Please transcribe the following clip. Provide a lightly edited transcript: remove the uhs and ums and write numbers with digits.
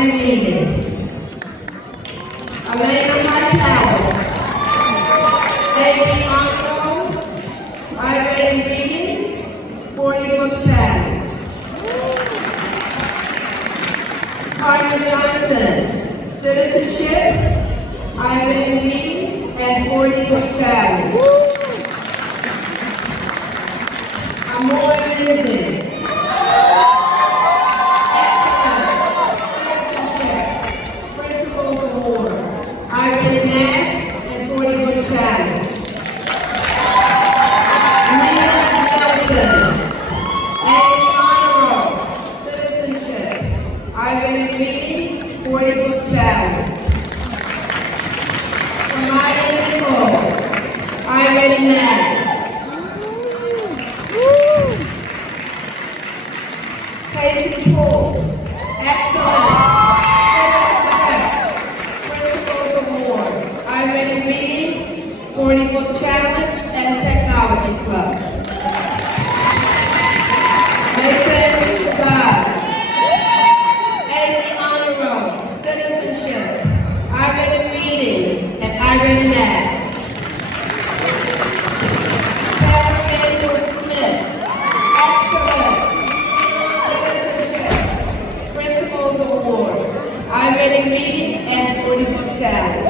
ready reading. Elena Martello. Amy Otto. I ready reading. 40 book challenge. Carmen Johnson. Citizenship. I ready reading and 40 book challenge. Amor Lindsay. I read math and 40 book challenge. Nina Nelson, Aggie Honor Roll, citizenship. I read reading, 40 book challenge. Samaya Nichols, I read math. Casey Poole, excellent. I read reading, 40 book challenge, and technology club. Mason Shabazz, Amy Honor Roll, citizenship. I read reading, and I read math. Sarah Angel Smith, excellent. Citizenship, principals award. I read reading and 40 book challenge.